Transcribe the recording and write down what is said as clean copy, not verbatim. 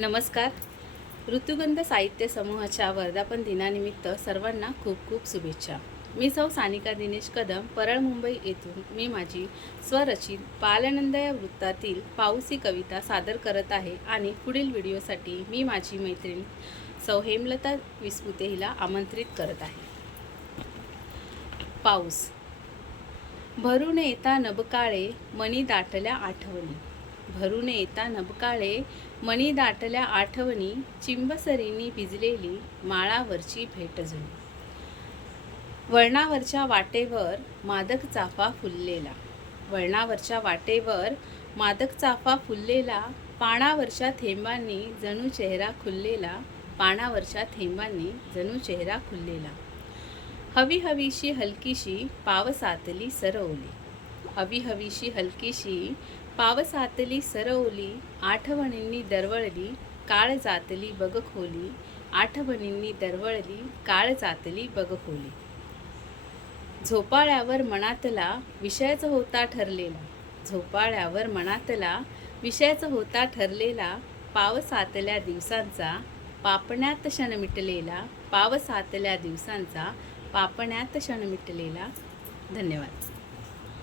नमस्कार. ऋतुगंध साहित्य समूहाच्या वर्धापन दिनानिमित्त सर्वांना खूप खूप शुभेच्छा. मी सौ सानिका दिनेश कदम, परळ मुंबई येथून मी माझी स्वरचित बालानंद या वृत्तातील पाऊस ही कविता सादर करत आहे आणि पुढील व्हिडिओसाठी मी माझी मैत्रीण सौ हेमलता विस्पुते हिला आमंत्रित करत आहे. पाऊस. भरून येता नबकाळे मणी दाटल्या आठवणी, भरून येता नबकाळे मणी दाटल्या आठवणी, चिंबसरींनी भिजलेली माळावरची भेट जुनी. वळणावरच्या वाटेवर मादक चाफा फुललेला, वळणावरच्या वाटेवर मादक चाफा फुललेला, पानावरच्या थेंबांनी जणू चेहरा खुललेला, पानावरच्या थेंबांनी जणू चेहरा खुललेला. हवी हवीशी हलकीशी पावसातली सरवली, हवी हवीशी हलकीशी पावसातली सरवली, आठवणींनी दरवळली काळ जातली बग खोली, आठवणींनी दरवळली काळ जातली बग खोली. झोपाळ्यावर मनातला विषयच होता ठरलेला, झोपाळ्यावर मनातला विषयच होता ठरलेला, पावसातल्या दिवसांचा पापण्यात क्षण मिटलेला, पावसातल्या दिवसांचा पापण्यात क्षण मिटलेला. धन्यवाद.